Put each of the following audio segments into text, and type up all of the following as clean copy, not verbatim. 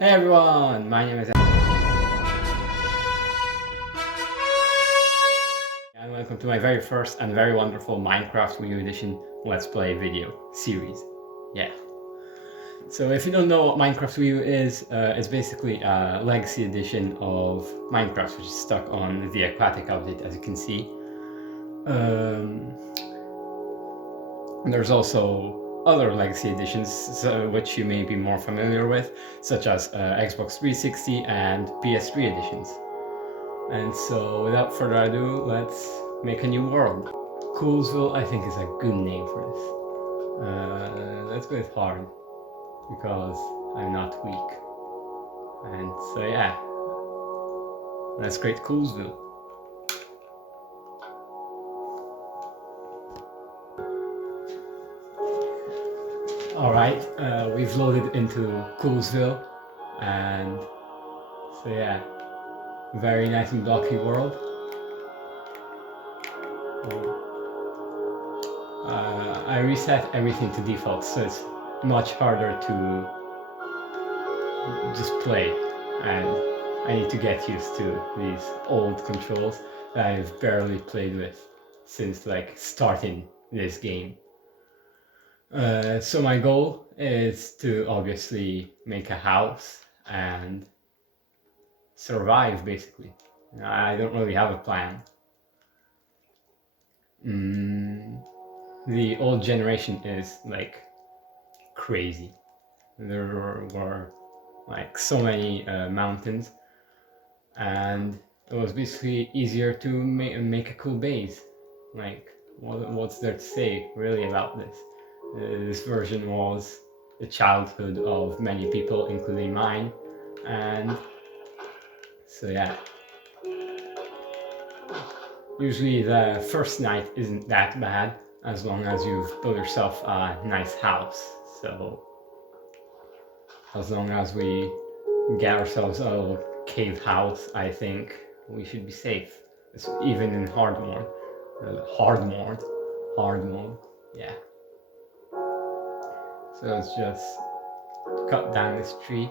Hey everyone, my name is and welcome to my very first and very wonderful Minecraft Wii U edition Let's Play video series. Yeah. So if you don't know what Minecraft Wii U is, it's basically a legacy edition of Minecraft which is stuck on the aquatic update, as you can see. There's also other legacy editions which you may be more familiar with, such as Xbox 360 and PS3 editions. And so, without further ado, let's make a new world. Coolsville, I think, is a good name for this. Let's go with hard, because I'm not weak. And so, yeah, let's create Coolsville. Alright, we've loaded into Coolsville, and so, yeah, very nice and blocky world. I reset everything to default, so it's much harder to just play, and I need to get used to these old controls that I've barely played with since like starting this game. So my goal is to obviously make a house and survive, basically. I don't really have a plan. The old generation is like crazy. There were like so many mountains, and it was basically easier to make a cool base. Like, what's there to say really about this? This version was the childhood of many people, including mine, and so yeah. Usually the first night isn't that bad, as long as you've built yourself a nice house. So as long as we get ourselves a little cave house, I think we should be safe. It's even in hard mode. Hard mode, yeah. So let's just cut down this tree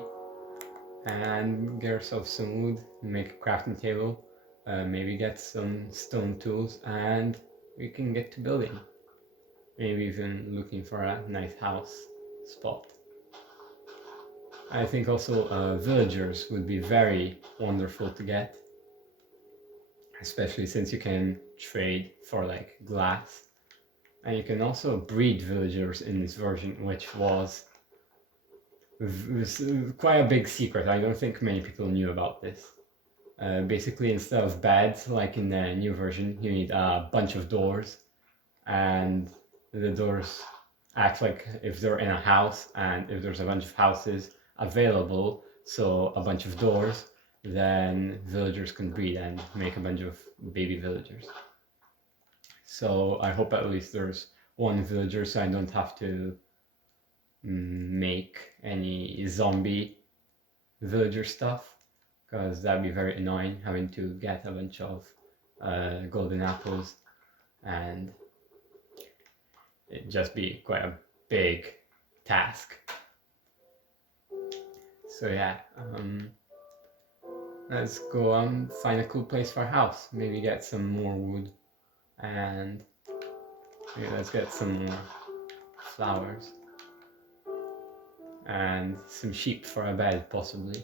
and get ourselves some wood, make a crafting table, maybe get some stone tools, and we can get to building. Maybe even looking for a nice house spot. I think also villagers would be very wonderful to get, especially since you can trade for like glass, and you can also breed villagers in this version, which was quite a big secret. I don't think many people knew about this. Basically, instead of beds like in the new version, you need a bunch of doors, and the doors act like if they're in a house, and if there's a bunch of houses available, so a bunch of doors, then villagers can breed and make a bunch of baby villagers. So I hope at least there's one villager, so I don't have to make any zombie villager stuff, because that'd be very annoying, having to get a bunch of golden apples, and it'd just be quite a big task. So yeah, let's go and find a cool place for a house. Maybe get some more wood, and maybe let's get some more flowers, and some sheep for a bed, possibly.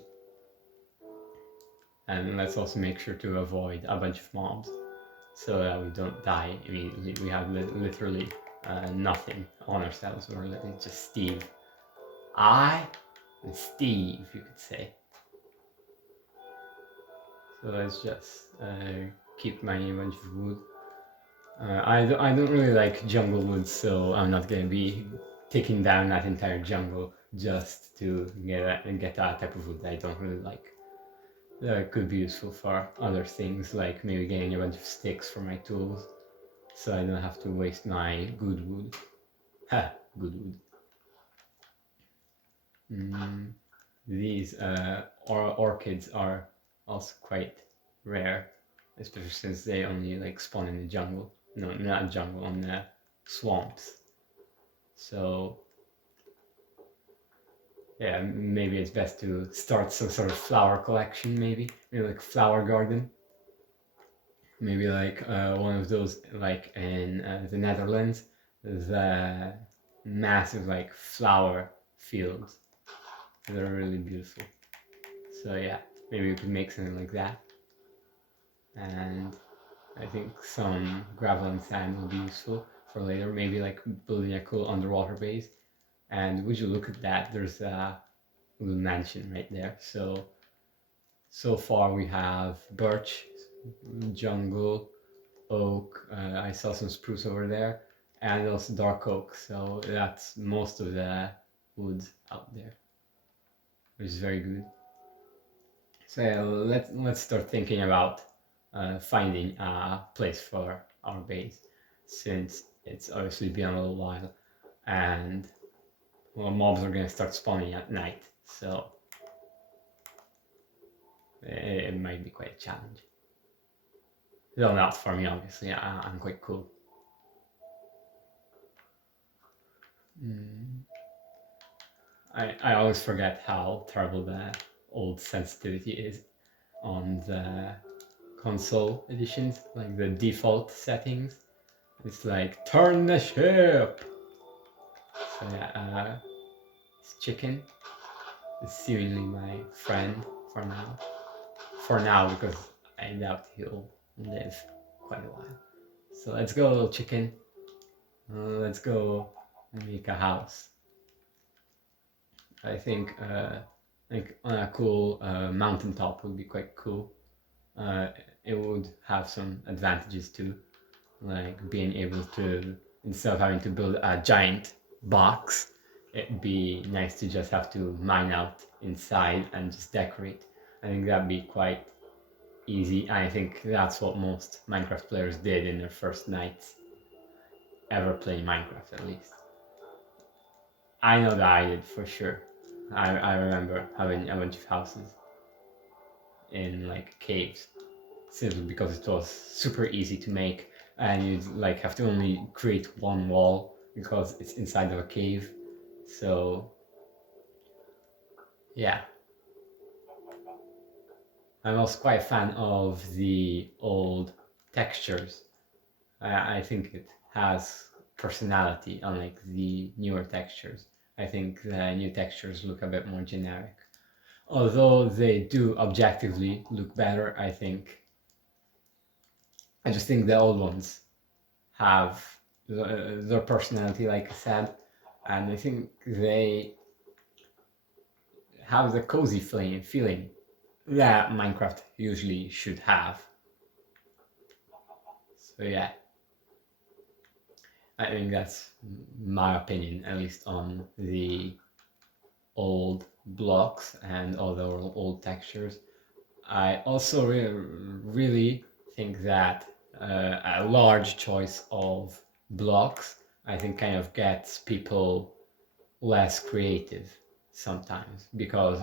And let's also make sure to avoid a bunch of mobs, so that we don't die immediately. We have literally nothing on ourselves. We're literally just Steve. I and Steve, you could say. So let's just keep mining a bunch of wood. I don't really like jungle wood, so I'm not going to be taking down that entire jungle just to get that type of wood that I don't really like. That could be useful for other things, like maybe getting a bunch of sticks for my tools, so I don't have to waste my good wood. Ha! Good wood. These orchids are also quite rare, especially since they only like spawn in the jungle. No, not jungle, on the swamps. So yeah, maybe it's best to start some sort of flower collection, maybe like flower garden. Maybe like one of those like in the Netherlands, the massive like flower fields. They're really beautiful. So yeah, maybe we could make something like that. And I think some gravel and sand will be useful for later. Maybe like building a cool underwater base. And would you look at that? There's a little mansion right there. So far we have birch, jungle, oak. I saw some spruce over there, and also dark oak. So that's most of the wood out there, which is very good. So yeah, let's start thinking about finding a place for our base, since it's obviously been a little while, and well, mobs are gonna start spawning at night, so it might be quite a challenge. Though not for me, obviously. I'm quite cool. Mm. I always forget how terrible the old sensitivity is on the console editions, like the default settings. It's like, turn the ship! So yeah, this chicken is seemingly my friend for now. For now, because I doubt he'll live quite a while. So let's go, little chicken. Let's go make a house. I think like on a cool mountaintop would be quite cool. It would have some advantages too, like being able to, instead of having to build a giant box, it'd be nice to just have to mine out inside and just decorate. I think that'd be quite easy. I think that's what most Minecraft players did in their first nights ever playing Minecraft, at least. I know that I did for sure. I remember having a bunch of houses in like caves, simply because it was super easy to make, and you'd like have to only create one wall because it's inside of a cave. So yeah, I'm also quite a fan of the old textures. I think it has personality, unlike the newer textures. I think the new textures look a bit more generic. Although they do objectively look better, I just think the old ones have their personality, like I said, and I think they have the cozy feeling that Minecraft usually should have. So yeah, I think that's my opinion, at least on the old blocks and all the old textures. I also really think that a large choice of blocks, I think, kind of gets people less creative sometimes, because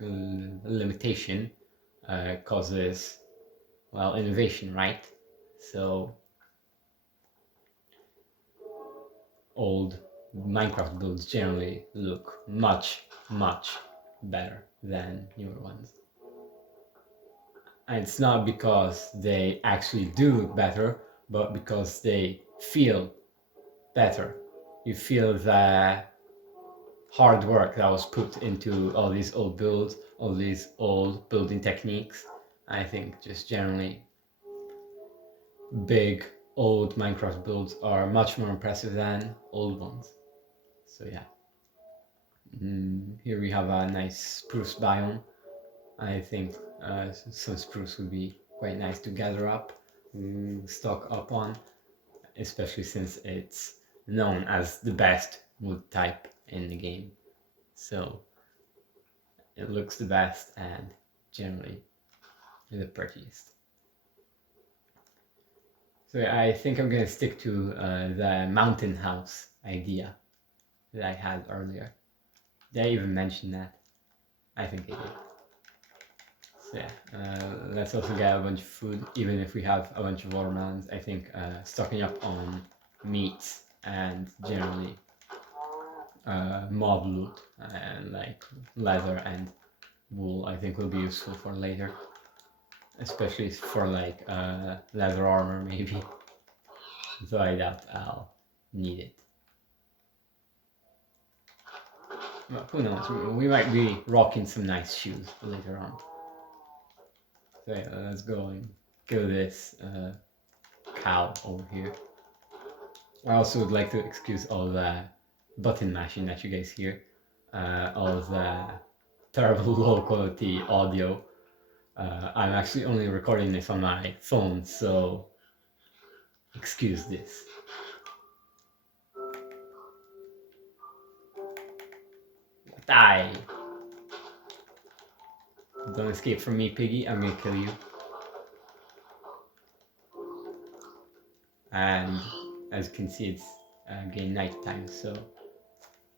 limitation causes, well, innovation, right? So old Minecraft builds generally look much, much better than newer ones. And it's not because they actually do look better, but because they feel better. You feel the hard work that was put into all these old builds, all these old building techniques. I think just generally big old Minecraft builds are much more impressive than old ones. So yeah. Here we have a nice spruce biome. I think some spruce would be quite nice to gather up, stock up on, especially since it's known as the best wood type in the game. So it looks the best and generally the prettiest. So I think I'm gonna stick to the mountain house idea that I had earlier. Did I even mention that? I think I did. So yeah, let's also get a bunch of food, even if we have a bunch of watermelons. I think stocking up on meats and generally mob loot and like leather and wool. I think will be useful for later, especially for like leather armor maybe. So I doubt I'll need it. Well, who knows? We might be rocking some nice shoes later on. So yeah, let's go and kill this cow over here. I also would like to excuse all the button mashing that you guys hear, all the terrible low quality audio. I'm actually only recording this on my phone, so excuse this. Die! Don't escape from me, piggy. I'm gonna kill you. And as you can see, it's again nighttime, so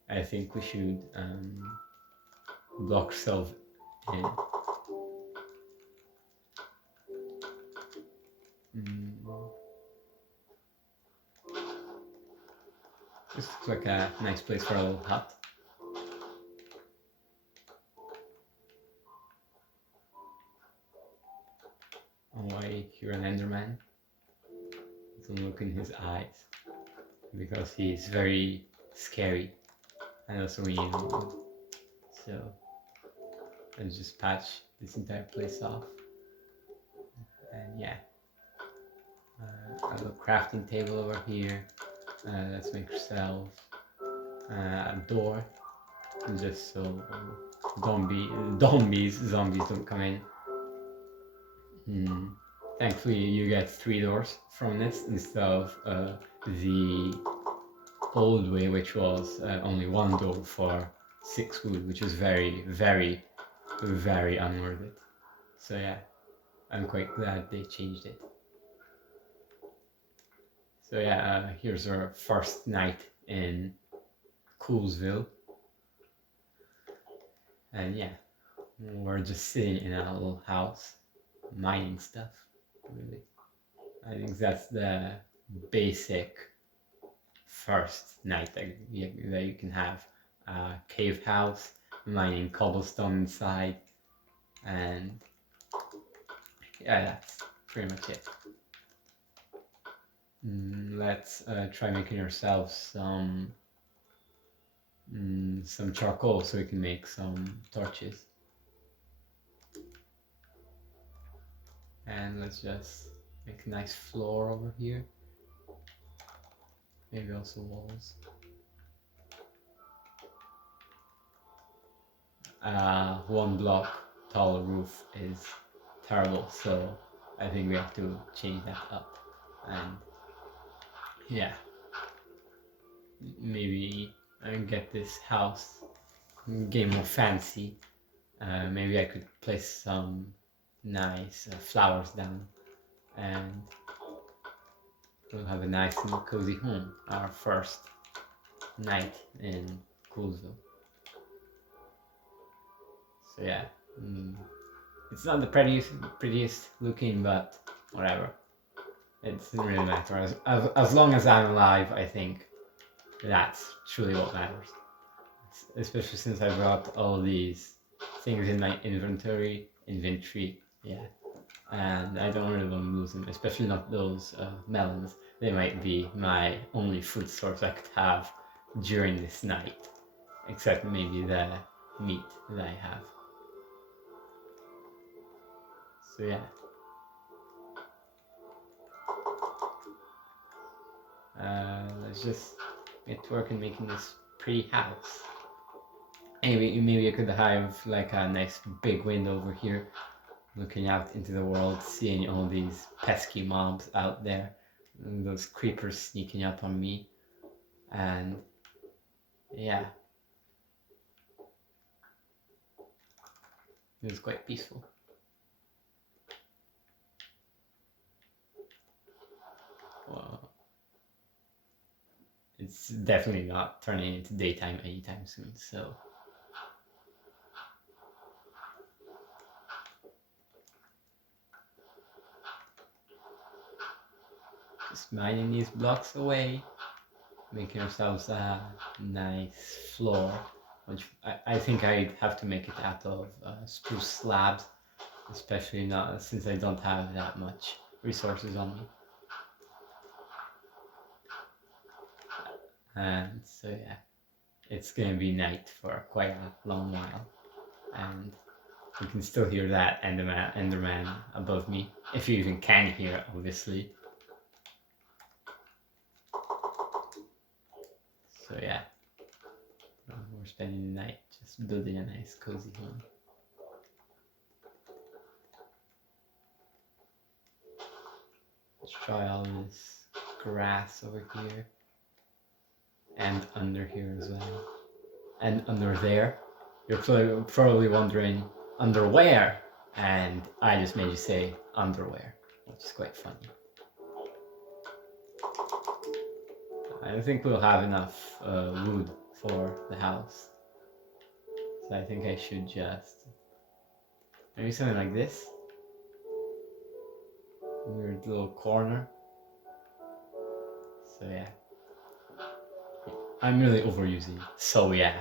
I think we should block ourselves in. This looks like a nice place for a little hut. Oh, I hear an Enderman. Don't look in his eyes because he's very scary and also really annoying. So let's just patch this entire place off. And yeah, a little crafting table over here. Let's make ourselves a door just so zombies don't come in. Thankfully, you get 3 doors from this instead of the old way, which was only 1 door for 6 wood, which is very, very, very unworth it. So yeah, I'm quite glad they changed it. So yeah, here's our first night in Coolsville. And yeah, we're just sitting in a little house, mining stuff, really. I think that's the basic first night that you can have. A cave house, mining cobblestone inside, and yeah, that's pretty much it. Let's try making ourselves some charcoal so we can make some torches. And let's just make a nice floor over here. Maybe also walls. 1 block tall roof is terrible, so I think we have to change that up. And yeah, maybe get this house game more fancy. Maybe I could place some nice flowers down, and we'll have a nice and cozy home. Our first night in Coolsville. So yeah, it's not the prettiest looking, but whatever. It doesn't really matter. As long as I'm alive, I think that's truly what matters. Especially since I brought all these things in my inventory, yeah. And I don't really want to lose them, especially not those melons. They might be my only food source I could have during this night, except maybe the meat that I have. So yeah. Let's just get to work on making this pretty house. Anyway, maybe I could have like a nice big window over here, looking out into the world, seeing all these pesky mobs out there, and those creepers sneaking up on me, and yeah, it was quite peaceful. Well, it's definitely not turning into daytime anytime soon, so just mining these blocks away. making ourselves a nice floor, which I think I'd have to make it out of spruce slabs, especially not since I don't have that much resources on me. And so yeah, it's gonna be night for quite a long while, and you can still hear that Enderman above me, if you even can hear it, obviously. So yeah, we're spending the night just building a nice cozy home. Let's try all this grass over here, and under here as well, and under there. You're probably wondering, under where? And I just made you say underwear, which is quite funny. I think we'll have enough wood for the house. So I think I should just maybe something like this. Weird little corner. So yeah. I'm really overusing so yeah.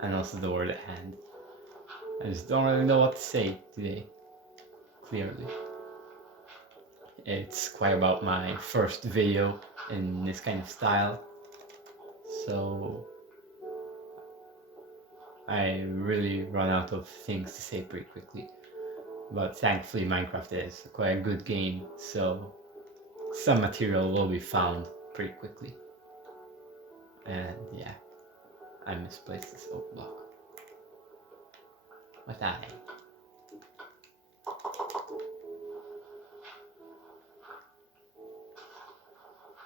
And also the word and. I just don't really know what to say today. Clearly. It's quite about my first video in this kind of style. So I really run out of things to say pretty quickly. But thankfully Minecraft is quite a good game, so some material will be found pretty quickly. And yeah, I misplaced this oak block. What I?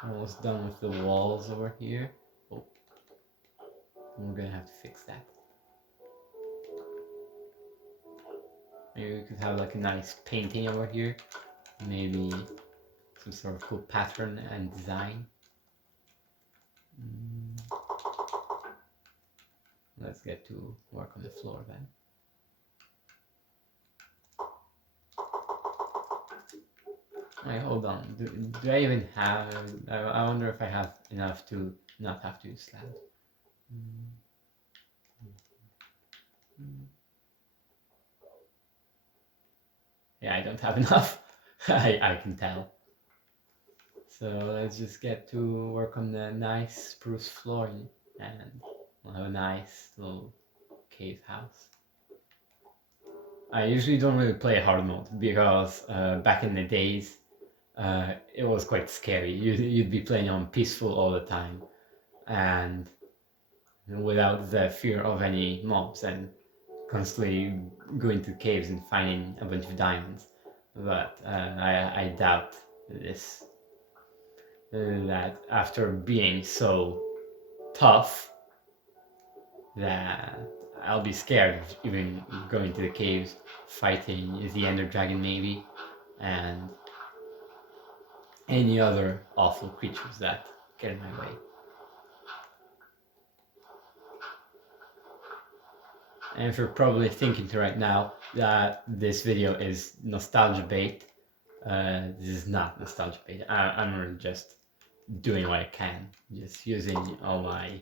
Almost done with the walls over here. Oh, we're gonna have to fix that. Maybe we could have like a nice painting over here. Maybe some sort of cool pattern and design. Let's get to work on the floor then. Wait, hold on. Do I even have... I wonder if I have enough to not have to use slabs. Yeah, I don't have enough. I can tell. So let's just get to work on the nice spruce flooring, and we'll have a nice little cave house. I usually don't really play hard mode because back in the days it was quite scary. You'd be playing on peaceful all the time and without the fear of any mobs and constantly going to caves and finding a bunch of diamonds. But I doubt this. That after being so tough that I'll be scared of even going to the caves, fighting the Ender Dragon maybe, and any other awful creatures that get in my way. And if you're probably thinking to right now that this video is nostalgia bait, this is not nostalgia bait. I'm really just doing what I can, just using all my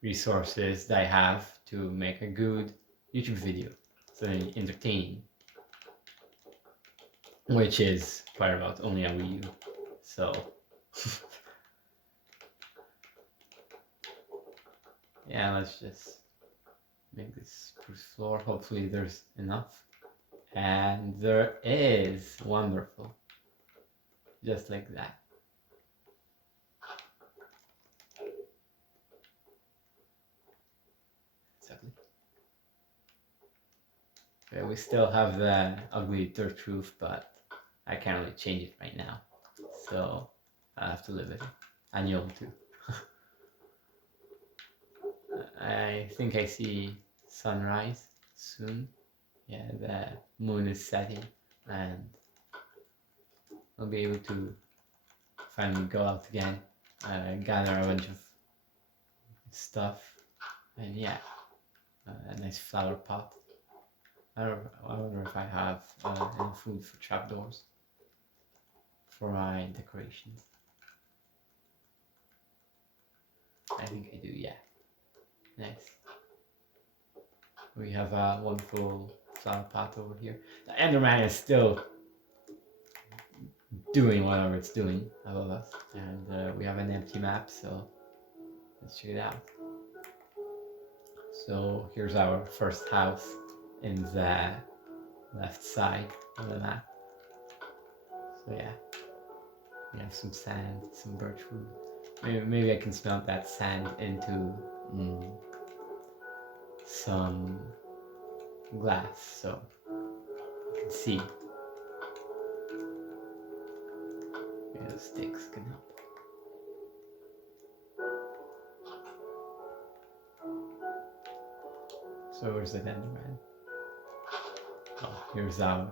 resources that I have to make a good YouTube video, something entertaining, which is quite about only a Wii U. So yeah, let's just make this spruce floor. Hopefully there's enough, and there is. Wonderful, just like that. Exactly. Okay, we still have the ugly dirt roof, but I can't really change it right now, so I have to live with it, and you'll too. I think I see sunrise soon. Yeah, the moon is setting, and I'll be able to finally go out again, gather a bunch of stuff, and yeah, a nice flower pot. I wonder if I have enough food for trapdoors for my decorations. I think I do, yeah. Nice. We have a wonderful flower pot over here. The Enderman is still doing whatever it's doing above us. And we have an empty map, so let's check it out. So here's our first house in the left side of the map. So yeah, we have some sand, some birch wood. Maybe I can smelt that sand into some glass so you can see. Maybe the sticks can help. So where's the Enderman? Oh, here's our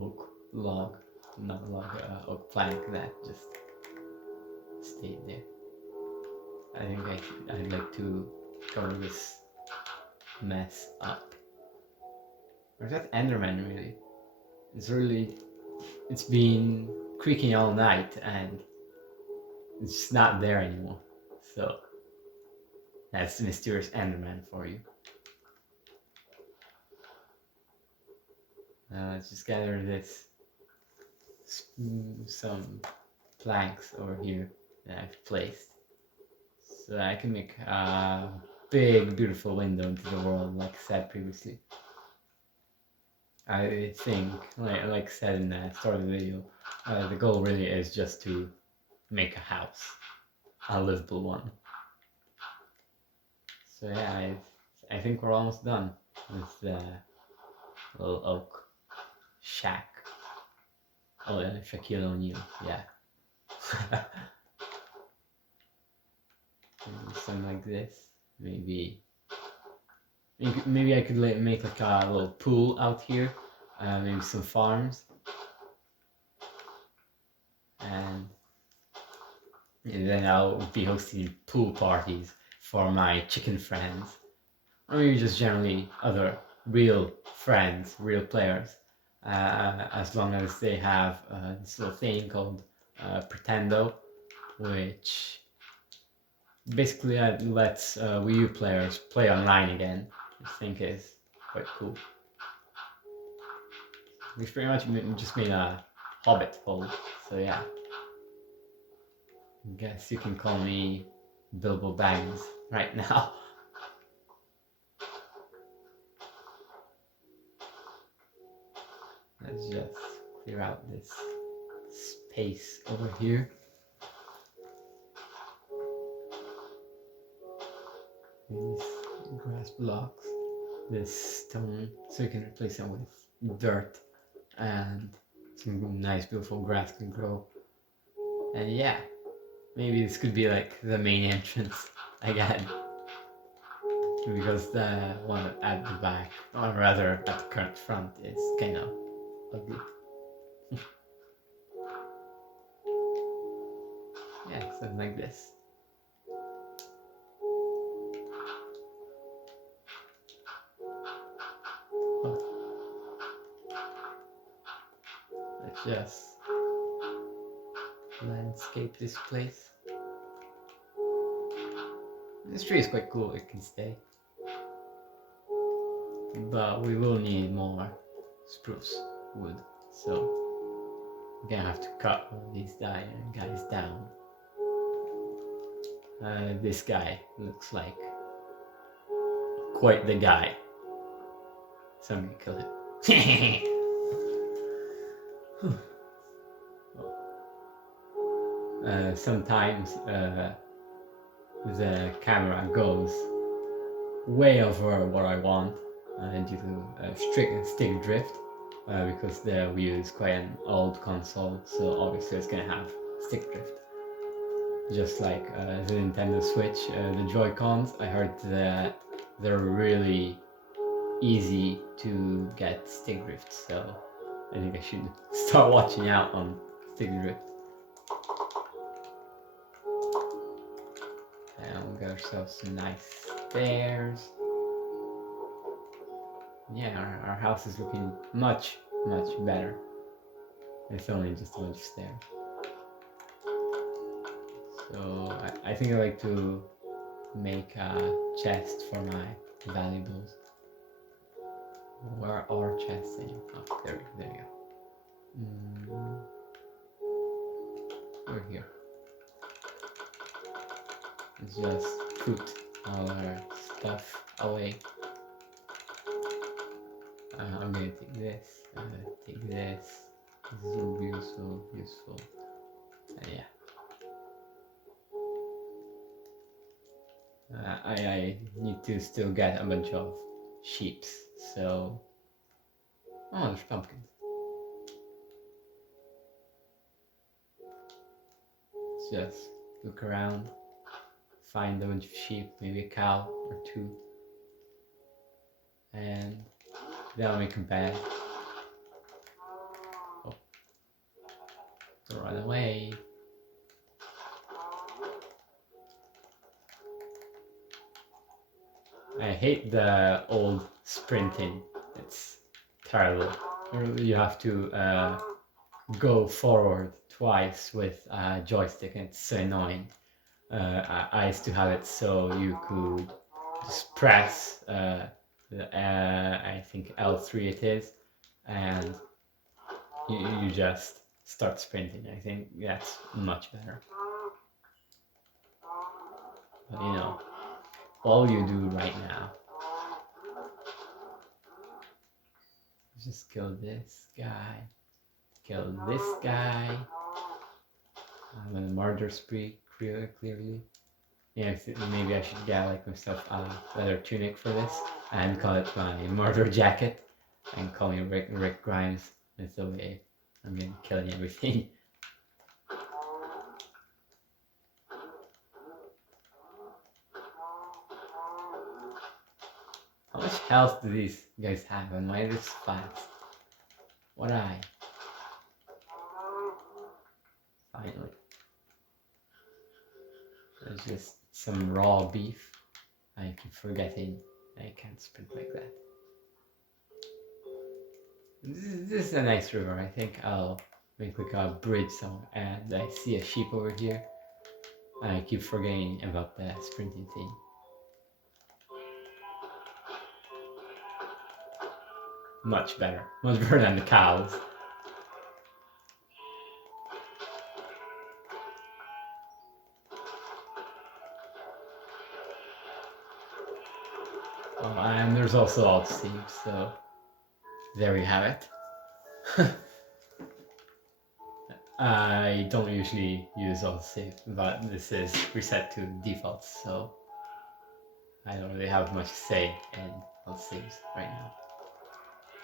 oak log, not log, oak plank that just stayed there. I think I'd like to cover this mess up. Where's that Enderman really? It's been creaking all night and it's just not there anymore. So that's the mysterious Enderman for you. Let's just gather some planks over here that I've placed, so that I can make a big, beautiful window into the world, like I said previously. I think, like I said in the start of the video, the goal really is just to make a house, a livable one. So yeah, I think we're almost done with the little oak shack. Oh yeah, Shaquille O'Neal, yeah. Maybe something like this. Maybe I could make like a little pool out here. Maybe some farms. And then I'll be hosting pool parties for my chicken friends. Or maybe just generally other real friends, real players. As long as they have this little thing called Pretendo, which basically lets Wii U players play online again, which I think is quite cool. We've pretty much just made a hobbit hole, so yeah. I guess you can call me Bilbo Baggins right now. Let's just clear out this space over here. These grass blocks, this stone, so you can replace them with dirt and some nice beautiful grass can grow. And yeah, maybe this could be like the main entrance again, because the one at the back, or rather at the current front, is kind of ugly. Yeah, something like this. Let's just landscape this place. This tree is quite cool, it can stay. But we will need more spruce wood, so we're gonna have to cut all these guys down. This guy looks like quite the guy. Somebody kill him. Sometimes the camera goes way over what I want due to stick drift, because the Wii U is quite an old console, so obviously it's gonna have stick drift. Just like the Nintendo Switch, the Joy-Cons, I heard that they're really easy to get stick drift, so I think I should start watching out on stick drift. And we'll get ourselves some nice stairs. Yeah, our house is looking much better. It's only just a bunch of stairs. So I think I like to make a chest for my valuables. Where are chests? Oh, there you go. We're here. Let's just put our stuff away. I'm gonna take this, take this. This is so useful. Yeah. I need to still get a bunch of sheeps, so... Oh, there's pumpkins. Let's just look around, find a bunch of sheep, maybe a cow or two, and then I'll make a bed. Oh. Don't run away. I hate the old sprinting. It's terrible. You have to go forward twice with a joystick, and it's so annoying. I used to have it so you could just press I think L3 it is, and you just start sprinting. I think that's much better. But you know, all you do right now is just kill this guy, kill this guy. I'm on a murder spree, clearly. Yeah, maybe I should get like myself a leather tunic for this and call it my murder jacket and call me Rick Grimes. That's the way I'm gonna killing everything. How much health do these guys have and why are they so fast? What I? Finally. There's just some raw beef. I keep forgetting I can't sprint like that. This is a nice river. I think I'll make like a bridge somewhere. And I see a sheep over here. I keep forgetting about the sprinting thing. Much better than the cows. Oh, and there's also alt Steve, so there we have it. I don't usually use alt save, but this is reset to defaults, so I don't really have much to say in alt saves right now.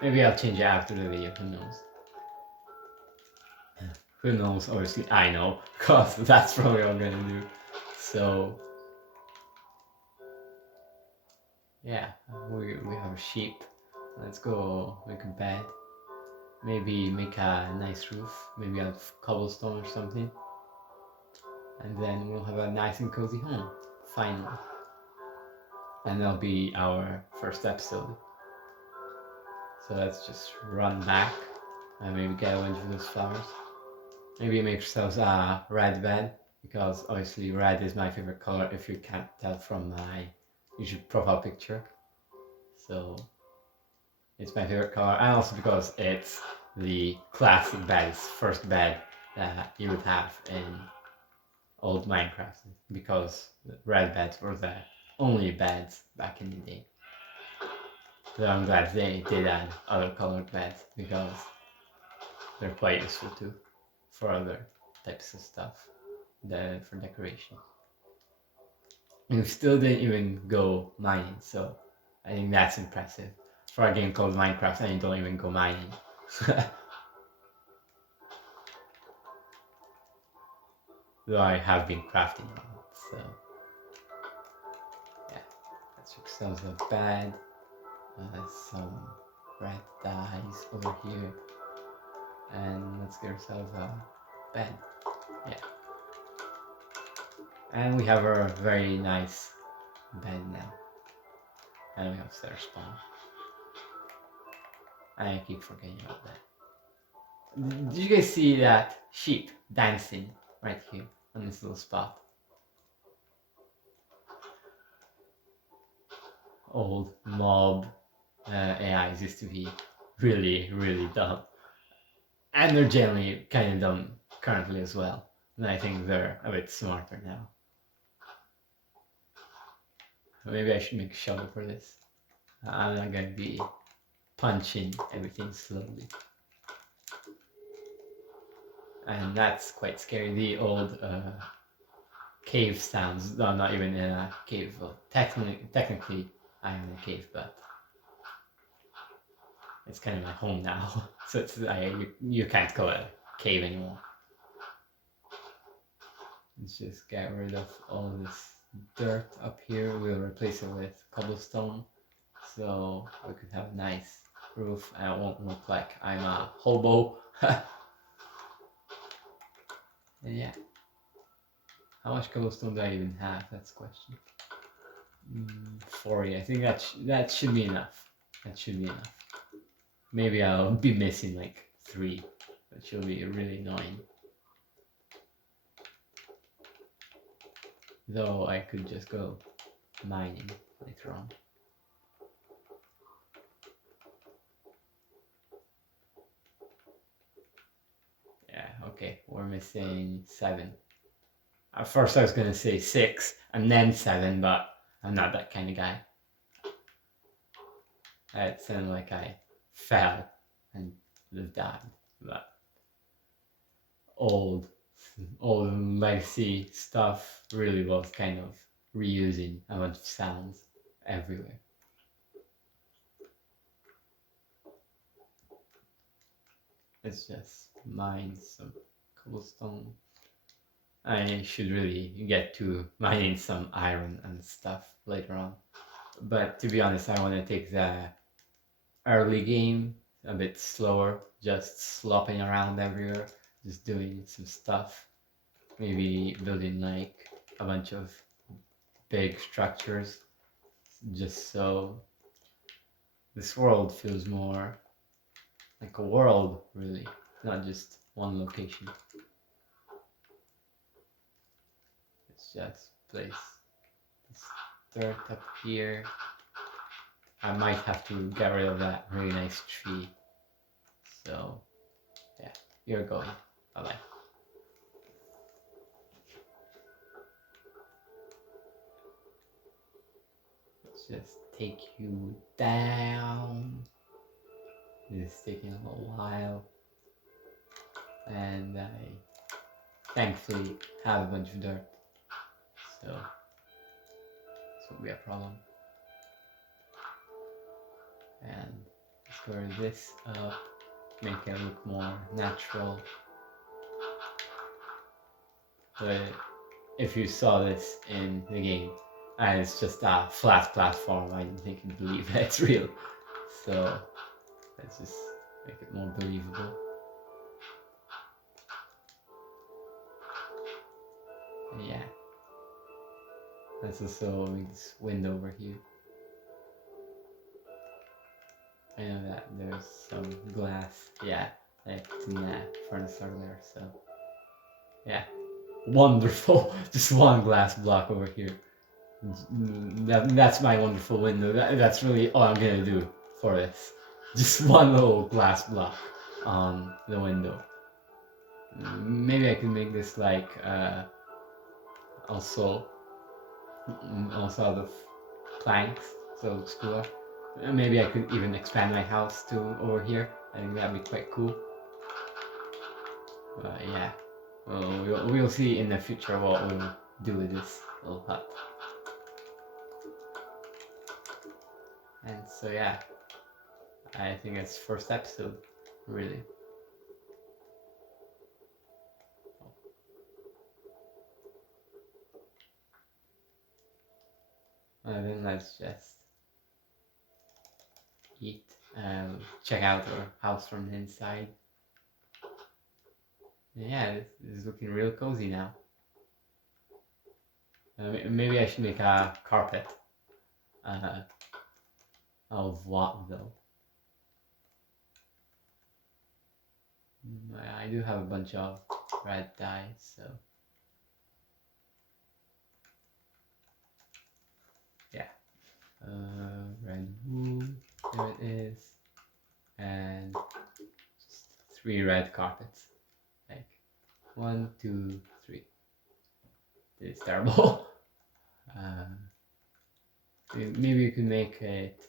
Maybe I'll change it after the video, who knows? Who knows? Obviously I know, because that's probably what I'm gonna do. So yeah, we have a sheep. Let's go make a bed. Maybe make a nice roof, maybe out of cobblestone or something. And then we'll have a nice and cozy home, finally. And that'll be our first episode. So let's just run back and maybe get a bunch of those flowers. Maybe make ourselves a red bed, because obviously red is my favorite color if you can't tell from my YouTube profile picture. So it's my favorite color, and also because it's the classic bed, it's first bed that you would have in old Minecraft, because the red beds were the only beds back in the day. So I'm glad they did add other colored beds, because they're quite useful too for other types of stuff, for decoration. And we still didn't even go mining, so I think that's impressive. For a game called Minecraft, and you don't even go mining. Though I have been crafting a lot, so yeah. Let's fix ourselves a bed. Some red dyes over here, and let's get ourselves a bed. Yeah. And we have a very nice bed now. And we have stair spawn. I keep forgetting about that. Did you guys see that sheep dancing right here on this little spot? old mob AIs used to be really dumb, and they're generally kind of dumb currently as well. And I think they're a bit smarter now. Maybe I should make a shovel for this. I'm not gonna be punching everything slowly. And that's quite scary. The old cave sounds. No, I'm not even in a cave. Well, technically, I'm in a cave, but it's kind of my home now. So you can't call it a cave anymore. Let's just get rid of all this dirt up here. We'll replace it with cobblestone, so we could have a nice roof and it won't look like I'm a hobo. And yeah. How much cobblestone do I even have? That's the question. 40. I think that should be enough. That should be enough. Maybe I'll be missing like 3, which will be really annoying. Though I could just go mining later on. Yeah, okay, we're missing 7. At first I was gonna say 6 and then 7, but I'm not that kind of guy. It sounded like I fell and just died, but old legacy stuff really was kind of reusing a bunch of sounds everywhere. Let's just mine some cobblestone. I should really get to mining some iron and stuff later on. But to be honest, I want to take the early game a bit slower, just slopping around everywhere, just doing some stuff. Maybe building like a bunch of big structures, just so this world feels more like a world, really, not just one location. Let's just place this dirt up here. I might have to get rid of that really nice tree. So, yeah, you're going. Bye-bye. Let's just take you down. This is taking a little while. And I thankfully have a bunch of dirt. So, this won't be a problem. And let's cover this up, make it look more natural. But if you saw this in the game, it's just a flat platform, I don't think you'd believe it's real. So let's just make it more believable. And yeah, let's also make this window over here. I know that there's some glass, yeah, like in the furnace earlier, so yeah, wonderful. Just one glass block over here. That's my wonderful window. That's really all I'm gonna do for this. Just one little glass block on the window. Maybe I can make this like also out of planks, so it looks cooler. Maybe I could even expand my house to over here. I think that'd be quite cool. But yeah, we'll see in the future what we'll do with this little hut. And so yeah, I think it's first episode, really. And then let's just eat and check out our house from the inside. Yeah, this is looking real cozy now. Maybe I should make a carpet. Of what though? I do have a bunch of red dye, so yeah. Red wool, there it is, and just 3 red carpets. Like 1, 2, 3. It's terrible. Maybe you could make it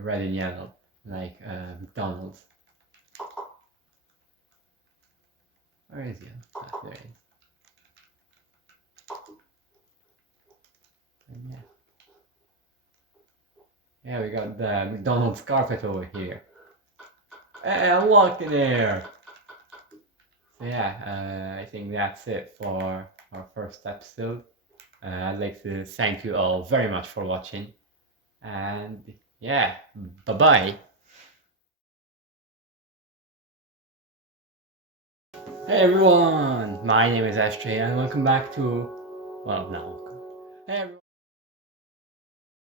red and yellow, like McDonald's. Where is yellow? Ah, there it is. And yeah. Yeah, we got the McDonald's carpet over here. Hey, I'm locked in there! So yeah, I think that's it for our first episode. I'd like to thank you all very much for watching. And yeah, bye-bye. Hey everyone, my name is Ashtray and welcome back to, well, now. Hey everyone.